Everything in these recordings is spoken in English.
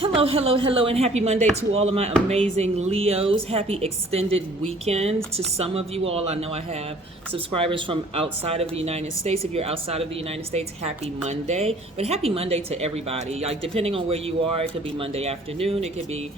Hello, hello, hello, and happy Monday to all of my amazing Leos. Happy extended weekend to some of you all. I know I have subscribers from outside of the United States. If you're outside of the United States, happy Monday. But happy Monday to everybody. Like, depending on where you are, it could be Monday afternoon, it could be,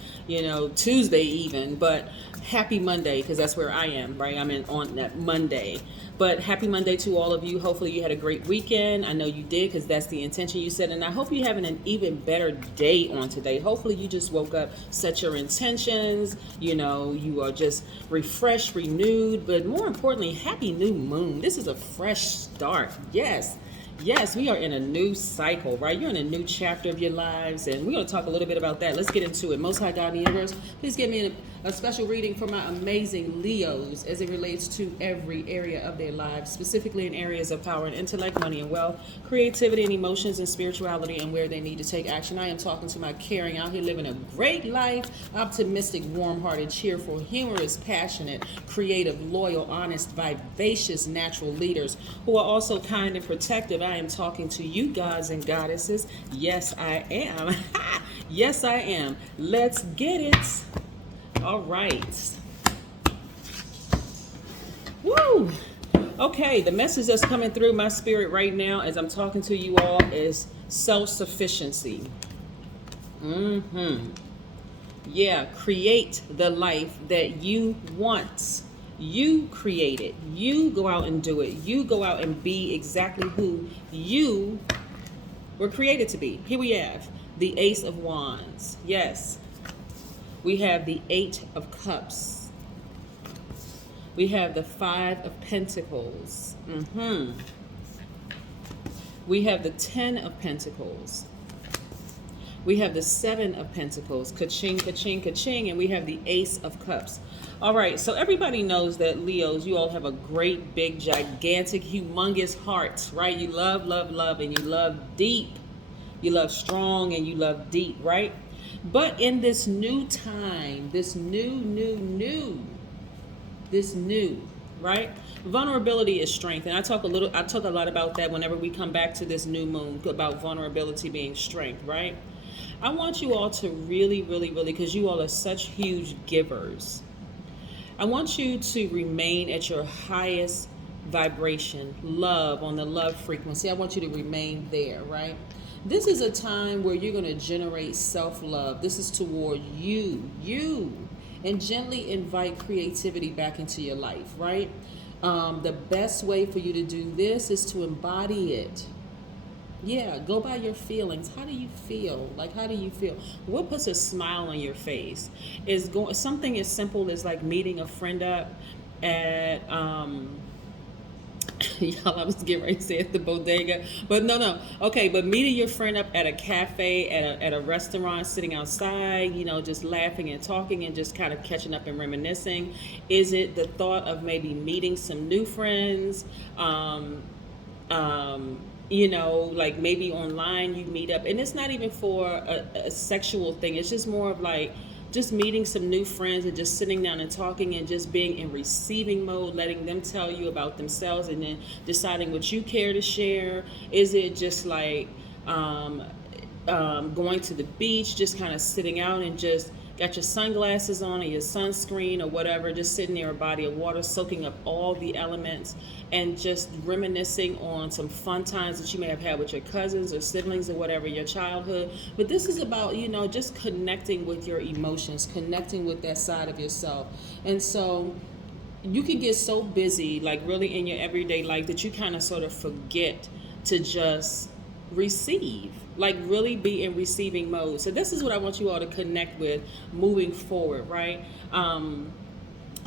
Tuesday even. But happy Monday, because that's where I am, right? I'm on that Monday. But happy Monday to all of you. Hopefully you had a great weekend. I know you did, because that's the intention you set. And I hope you're having an even better day on today. Hopefully you just woke up, set your intentions, you are just refreshed, renewed. But more importantly, happy new moon. This is a fresh start. Yes, we are in a new cycle, right? You're in a new chapter of your lives, and we're going to talk a little bit about that. Let's get into it. Most High God in the universe, please give me a special reading for my amazing Leos as it relates to every area of their lives, specifically in areas of power and intellect, money and wealth, creativity and emotions and spirituality, and where they need to take action. I am talking to my caring, out here living a great life, optimistic, warm-hearted, cheerful, humorous, passionate, creative, loyal, honest, vivacious, natural leaders who are also kind and protective. I am talking to you, gods and goddesses. Yes, I am. Yes, I am. Let's get it. All right. Woo! Okay, the message that's coming through my spirit right now as I'm talking to you all is self-sufficiency. Yeah, create the life that you want. You create it. You go out and do it. You go out and be exactly who you were created to be. Here we have the Ace of Wands. Yes. We have the Eight of Cups. We have the Five of Pentacles. We have the Ten of Pentacles. We have the Seven of Pentacles, ka-ching, ka-ching, ka-ching, and we have the Ace of Cups. All right, so everybody knows that Leos, you all have a great, big, gigantic, humongous heart, right? You love, love, love, and you love deep. You love strong and you love deep, right? But in this new time, this new, right? Vulnerability is strength. And I talk a lot about that whenever we come back to this new moon, about vulnerability being strength, right? I want you all to really, because you all are such huge givers. I want you to remain at your highest vibration, love, on the love frequency. I want you to remain there, right? This is a time where you're going to generate self-love. This is toward you, and gently invite creativity back into your life, right? The best way for you to do this is to embody it. Yeah, go by your feelings. How do you feel? Like, how do you feel? What puts a smile on your face? Is something as simple as like meeting a friend up at y'all, I was getting ready to say at the bodega, but no. Okay, but meeting your friend up at a cafe, at a restaurant, sitting outside, just laughing and talking and just kind of catching up and reminiscing. Is it the thought of maybe meeting some new friends? Like maybe online you meet up, and it's not even for a sexual thing. It's just more of like just meeting some new friends and just sitting down and talking and just being in receiving mode, letting them tell you about themselves and then deciding what you care to share. Is it just like going to the beach, just kind of sitting out and just got your sunglasses on or your sunscreen or whatever, just sitting near a body of water, soaking up all the elements and just reminiscing on some fun times that you may have had with your cousins or siblings or whatever, your childhood. But this is about, just connecting with your emotions, connecting with that side of yourself. And so you can get so busy, like really in your everyday life, that you kind of sort of forget to just receive, like really be in receiving mode. So this is what I want you all to connect with moving forward, right?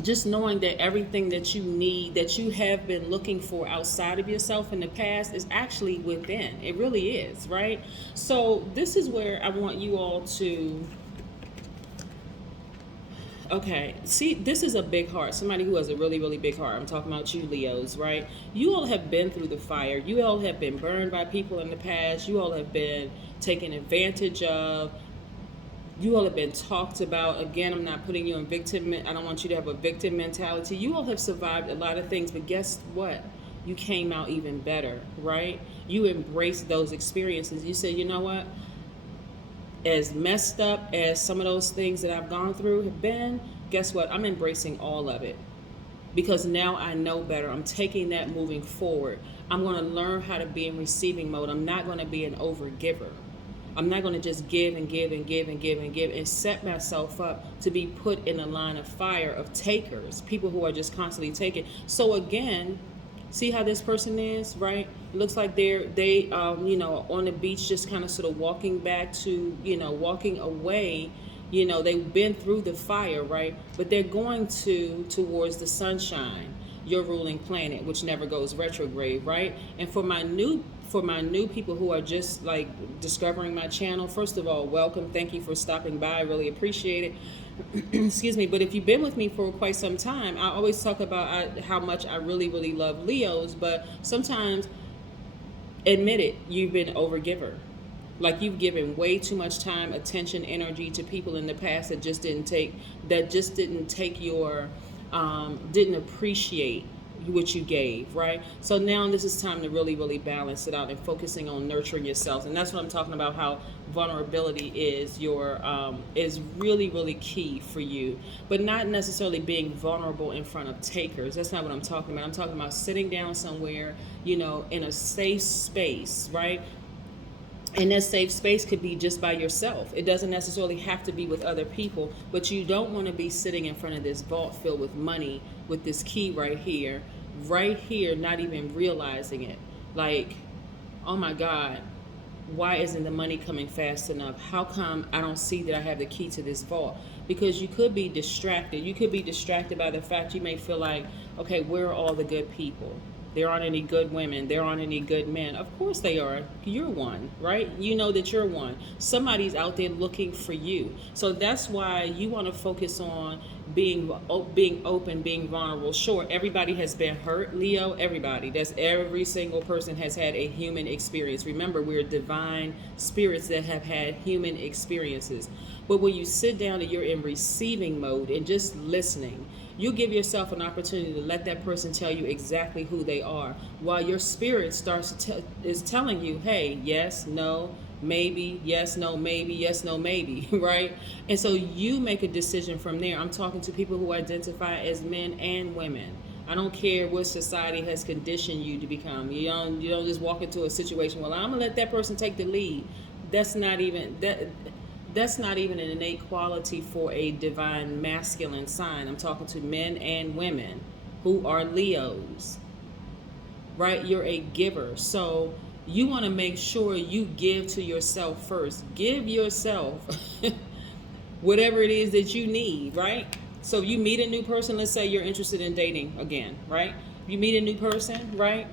Just knowing that everything that you need, that you have been looking for outside of yourself in the past, is actually within. It really is, right? So this is where I want you all to, okay, see, this is a big heart. Somebody who has a really big heart. I'm talking about you, Leos, right? You all have been through the fire. You all have been burned by people in the past. You all have been taken advantage of. You all have been talked about. Again, I'm not putting you in victim. I don't want you to have a victim mentality. You all have survived a lot of things, but guess what? You came out even better, right? You embraced those experiences. You said, you know what? as messed up as some of those things that I've gone through have been, guess what? I'm embracing all of it because now I know better. I'm taking that moving forward. I'm going to learn how to be in receiving mode. I'm not going to be an overgiver. I'm not going to just give and give and give and give and give and set myself up to be put in a line of fire of takers, people who are just constantly taking. So again, see how this person is, right? It looks like they on the beach, just kind of sort of walking back to, walking away. They've been through the fire, right? But they're going towards the sunshine, your ruling planet, which never goes retrograde, right? And for my new people who are just like discovering my channel, first of all, welcome. Thank you for stopping by. I really appreciate it. Excuse me. But if you've been with me for quite some time, I always talk about how much I really, really love Leos, but sometimes admit it, you've been overgiver. Like you've given way too much time, attention, energy to people in the past that just didn't take your, didn't appreciate what you gave, right? So now this is time to really, really balance it out and focusing on nurturing yourself. And that's what I'm talking about, how vulnerability is is really, really key for you, but not necessarily being vulnerable in front of takers. That's not what I'm talking about. I'm talking about sitting down somewhere, in a safe space, right? And that safe space could be just by yourself. It doesn't necessarily have to be with other people, but you don't want to be sitting in front of this vault filled with money with this key right here, not even realizing it. Like, oh my God, why isn't the money coming fast enough? How come I don't see that I have the key to this vault? Because you could be distracted. You could be distracted by the fact you may feel like, okay, where are all the good people? There aren't any good women. There aren't any good men. Of course they are. You're one, right? You know that you're one. Somebody's out there looking for you. So that's why you want to focus on being open, being vulnerable. Sure, everybody has been hurt, Leo. Everybody. That's every single person has had a human experience. Remember, we're divine spirits that have had human experiences. But when you sit down and you're in receiving mode and just listening, you give yourself an opportunity to let that person tell you exactly who they are, while your spirit is telling you, hey, yes, no, maybe, yes, no, maybe, yes, no, maybe, right? And so you make a decision from there. I'm talking to people who identify as men and women. I don't care what society has conditioned you to become. You don't just walk into a situation, well, I'm gonna let that person take the lead. That's not even an innate quality for a divine masculine sign. I'm talking to men and women who are Leos, right? You're a giver. So you want to make sure you give to yourself first. Give yourself whatever it is that you need, right? So if you meet a new person, let's say you're interested in dating again, right? You meet a new person, right?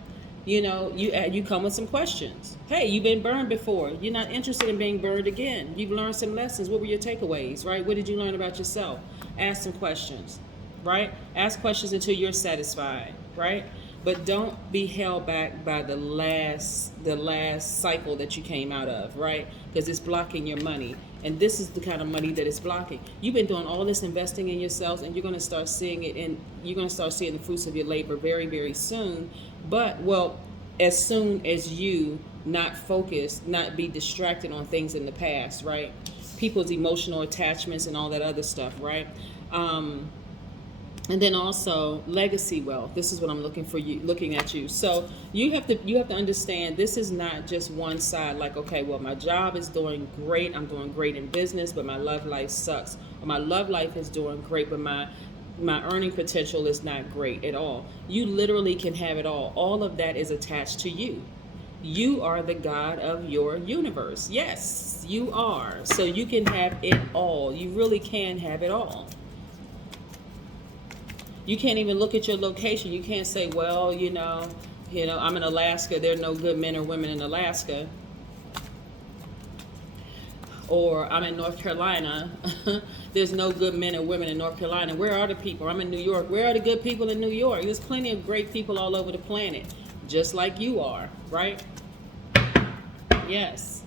You come with some questions. Hey, you've been burned before. You're not interested in being burned again. You've learned some lessons. What were your takeaways, right? What did you learn about yourself? Ask some questions, right? Ask questions until you're satisfied, right? But don't be held back by the last cycle that you came out of, right? Because it's blocking your money. And this is the kind of money that it's blocking. You've been doing all this investing in yourselves, and you're going to start seeing it, and you're going to start seeing the fruits of your labor very, very soon. But, well, as soon as you not focus, not be distracted on things in the past, right? People's emotional attachments and all that other stuff, right? And then also legacy wealth. This is what I'm looking at you. So you have to understand, this is not just one side, like, okay, well, my job is doing great. I'm doing great in business, but my love life sucks. Or my love life is doing great, but my earning potential is not great at all. You literally can have it all. All of that is attached to you. You are the God of your universe. Yes, you are. So you can have it all. You really can have it all. You can't even look at your location. You can't say, well, I'm in Alaska. There are no good men or women in Alaska. Or I'm in North Carolina. There's no good men or women in North Carolina. Where are the people? I'm in New York. Where are the good people in New York? There's plenty of great people all over the planet, just like you are, right? Yes.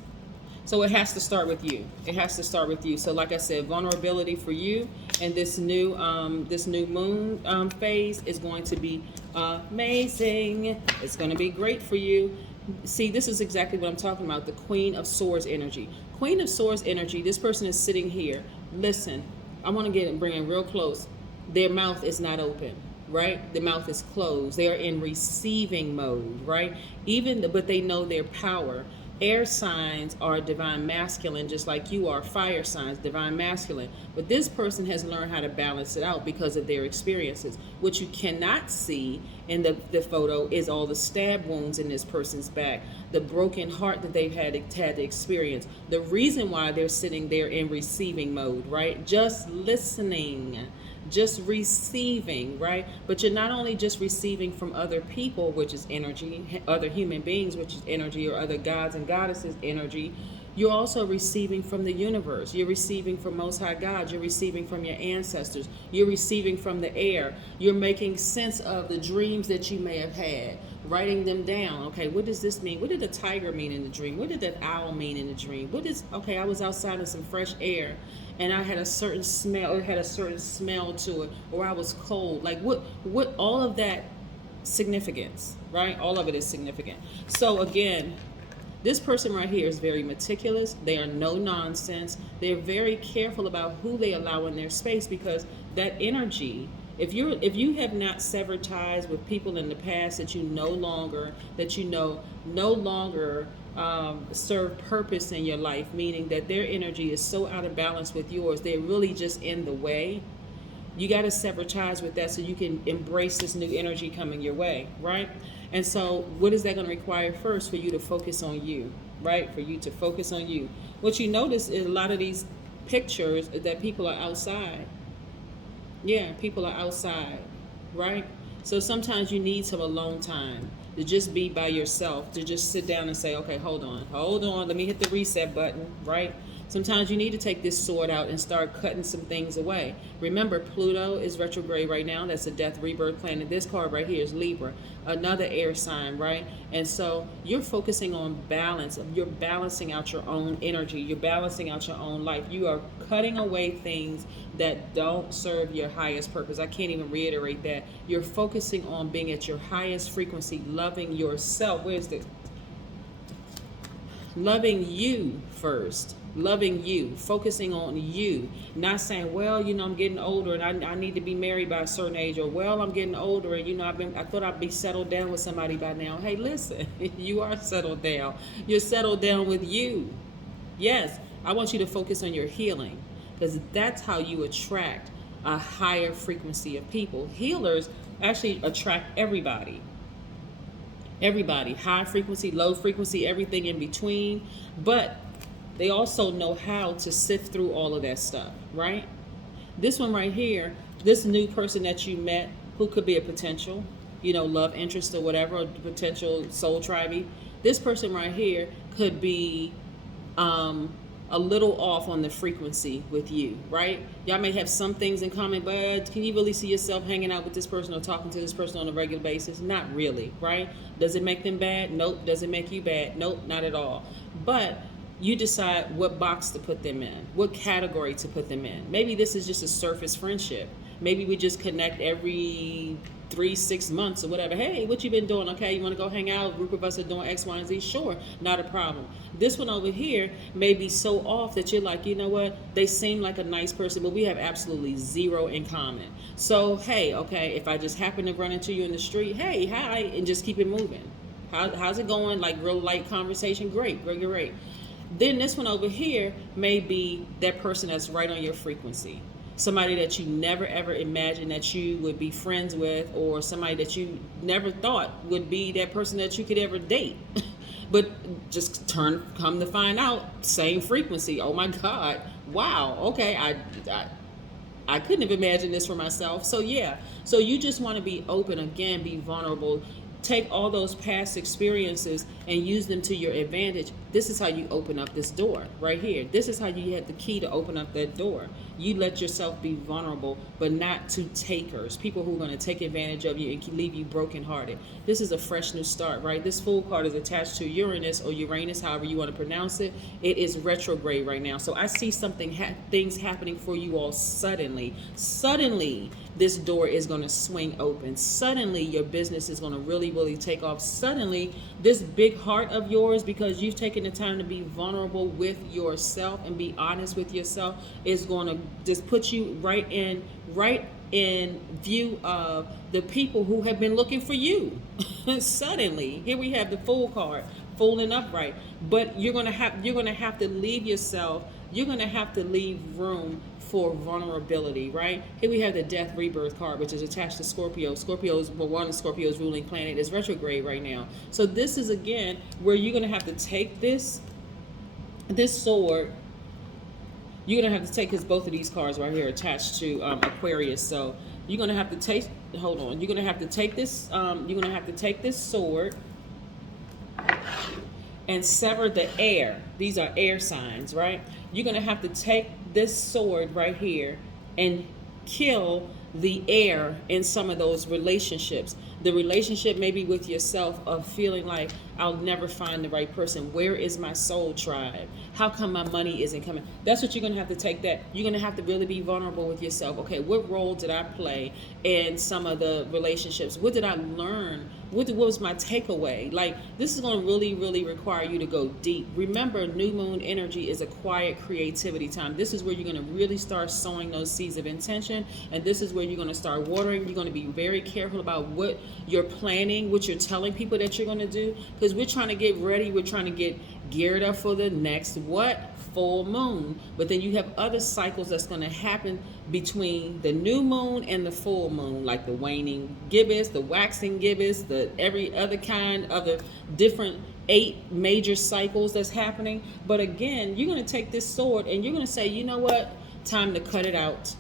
So it has to start with you. It has to start with you. So like I said, vulnerability for you, and this new moon phase is going to be amazing. It's going to be great for you. See, this is exactly what I'm talking about, the Queen of Swords energy. Queen of Swords energy, this person is sitting here. Listen, I want to bring it real close. Their mouth is not open, right? The mouth is closed. They are in receiving mode, right? But they know their power. Air signs are divine masculine, just like you are. Fire signs, divine masculine. But this person has learned how to balance it out because of their experiences. What you cannot see in the photo is all the stab wounds in this person's back, the broken heart that they've had to experience. The reason why they're sitting there in receiving mode, right? Just listening, just receiving, right? But you're not only just receiving from other people, which is energy, other human beings, which is energy, or other gods and goddesses, energy. You're also receiving from the universe. You're receiving from Most High God. You're receiving from your ancestors. You're receiving from the air. You're making sense of the dreams that you may have had, writing them down. Okay, what does this mean? What did the tiger mean in the dream? What did that owl mean in the dream? Okay, I was outside in some fresh air and I had a certain smell, it had a certain smell to it, or I was cold. Like what all of that significance, right? All of it is significant. So again, this person right here is very meticulous. They are no nonsense. They're very careful about who they allow in their space, because that energy, if you have not severed ties with people in the past that you no longer serve purpose in your life, meaning that their energy is so out of balance with yours, they're really just in the way. You got to sever ties with that so you can embrace this new energy coming your way, right? And so what is that going to require first? For you to focus on you, right? For you to focus on you. What you notice is a lot of these pictures that people are outside. Yeah, people are outside, right? So sometimes you need some alone time to just be by yourself, to just sit down and say, okay, hold on, let me hit the reset button, right? Sometimes you need to take this sword out and start cutting some things away. Remember, Pluto is retrograde right now. That's a death rebirth planet. This card right here is Libra, another air sign, right? And so you're focusing on balance. You're balancing out your own energy. You're balancing out your own life. You are cutting away things that don't serve your highest purpose. I can't even reiterate that. You're focusing on being at your highest frequency, loving yourself. Where's this? Loving you first. Loving you, focusing on you, not saying, well, I'm getting older and I need to be married by a certain age, or well, I'm getting older and I thought I'd be settled down with somebody by now. Hey, listen, you are settled down. You're settled down with you. Yes, I want you to focus on your healing, because that's how you attract a higher frequency of people. Healers actually attract everybody. Everybody, high frequency, low frequency, everything in between, but they also know how to sift through all of that stuff, right? This one right here, this new person that you met, who could be a potential, love interest or whatever, or potential soul tribe. This person right here could be a little off on the frequency with you, right? Y'all may have some things in common, but can you really see yourself hanging out with this person or talking to this person on a regular basis? Not really, right? Does it make them bad? Nope. Does it make you bad? Nope, not at all. But you decide what box to put them in, what category to put them in. Maybe this is just a surface friendship. Maybe we just connect every 3-6 months or whatever. Hey, what you been doing? Okay, you want to go hang out? A group of us are doing X, Y, and Z. Sure, not a problem. This one over here may be so off that you're like, you know what? They seem like a nice person, but we have absolutely zero in common. So, hey, okay, if I just happen to run into you in the street, hey, hi, and just keep it moving. How's it going? Like real light conversation? Great. Then this one over here may be that person that's right on your frequency. Somebody that you never ever imagined that you would be friends with, or somebody that you never thought would be that person that you could ever date. But just come to find out, same frequency. Oh my God. Wow. Okay. I couldn't have imagined this for myself. So yeah. So you just want to be open again, be vulnerable. Take all those past experiences and use them to your advantage. This is how you open up this door right here. This is how you have the key to open up that door. You let yourself be vulnerable, but not to takers, people who are going to take advantage of you and leave you brokenhearted. This is a fresh new start, right? This Fool card is attached to Uranus or Uranus, however you want to pronounce it. It is retrograde right now. So I see things happening for you all suddenly. Suddenly, this door is going to swing open. Suddenly, your business is going to really take off. Suddenly, this big heart of yours, because you've taken taking the time to be vulnerable with yourself and be honest with yourself is going to just put you right in view of the people who have been looking for you. Suddenly, here we have the Fool card, full and upright. But you're gonna have to leave yourself. You're gonna have to leave room for vulnerability, right? Here we have the Death Rebirth card, which is attached to Scorpio. Scorpio's, well, one of Scorpio's ruling planet is retrograde right now. So this is again where you're gonna have to take this sword. You're gonna have to take, because both of these cards right here are attached to Aquarius. So you're gonna have to take. Hold on. You're gonna have to take this. You're gonna have to take this sword and sever the air. These are air signs, right? You're going to have to take this sword right here and kill the air in some of those relationships. The relationship maybe with yourself of feeling like, I'll never find the right person. Where is my soul tribe? How come my money isn't coming? That's what you're going to have to take that. You're going to have to really be vulnerable with yourself. Okay, what role did I play in some of the relationships? What did I learn? What was my takeaway? Like, this is going to really, really require you to go deep. Remember, new moon energy is a quiet creativity time. This is where you're going to really start sowing those seeds of intention. And this is where you're going to start watering. You're going to be very careful about what you're planning, what you're telling people that you're going to do. Because we're trying to get ready. We're trying to get geared up for the next what? Full moon. But then you have other cycles that's going to happen between the new moon and the full moon, like the waning gibbous, the waxing gibbous, the every other kind of the different 8 major cycles that's happening. But again, you're going to take this sword and you're going to say, you know what? Time to cut it out.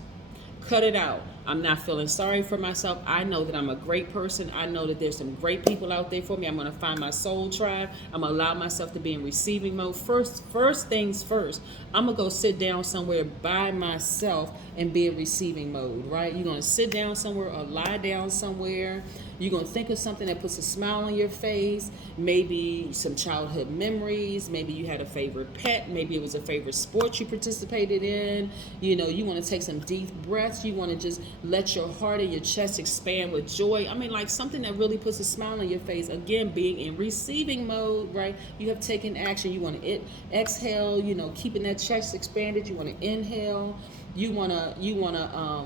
Cut it out. I'm not feeling sorry for myself. I know that I'm a great person. I know that there's some great people out there for me. I'm going to find my soul tribe. I'm going to allow myself to be in receiving mode. First things first, I'm going to go sit down somewhere by myself and be in receiving mode, right? You're going to sit down somewhere or lie down somewhere. You're going to think of something that puts a smile on your face, maybe some childhood memories, maybe you had a favorite pet, maybe it was a favorite sport you participated in. You know, you want to take some deep breaths. You want to just let your heart and your chest expand with joy. I mean, like something that really puts a smile on your face. Again, being in receiving mode, right? You have taken action. You want to exhale, you know, keeping that chest expanded. You want to inhale. You want to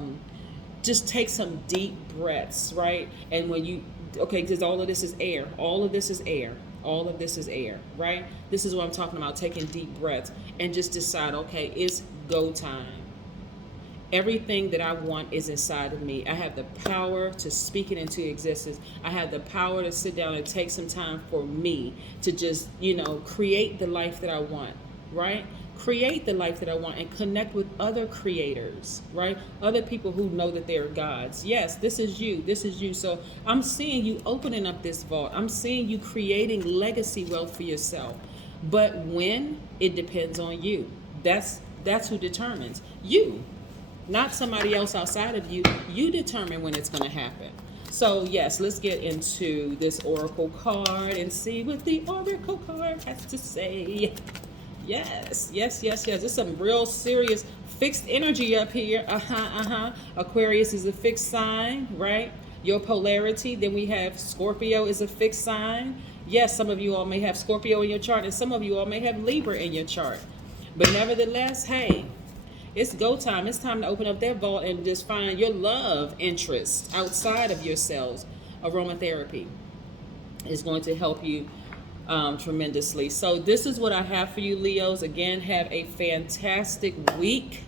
just take some deep breaths, right? And when you, okay, because all of this is air. All of this is air. All of this is air, right? This is what I'm talking about, taking deep breaths and just decide, okay, it's go time. Everything that I want is inside of me. I have the power to speak it into existence. I have the power to sit down and take some time for me to just, you know, create the life that I want, right? Create the life that I want and connect with other creators, right? Other people who know that they're gods. Yes, this is you. This is you. So I'm seeing you opening up this vault. I'm seeing you creating legacy wealth for yourself. But when, it depends on you. That's who determines. You, not somebody else outside of you. You determine when it's going to happen. So yes, let's get into this oracle card and see what the oracle card has to say. Yes. There's some real serious fixed energy up here. Aquarius is a fixed sign, right? Your polarity. Then we have Scorpio is a fixed sign. Yes, some of you all may have Scorpio in your chart, and some of you all may have Libra in your chart. But nevertheless, hey, it's go time. It's time to open up that vault and just find your love interest outside of yourselves. Aromatherapy is going to help you tremendously. So this is what I have for you, Leos. Again, have a fantastic week.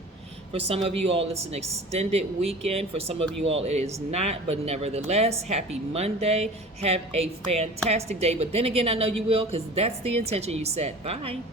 For some of you all, it's an extended weekend. For some of you all, it is not. But nevertheless, happy Monday. Have a fantastic day. But then again, I know you will, because that's the intention you set. Bye.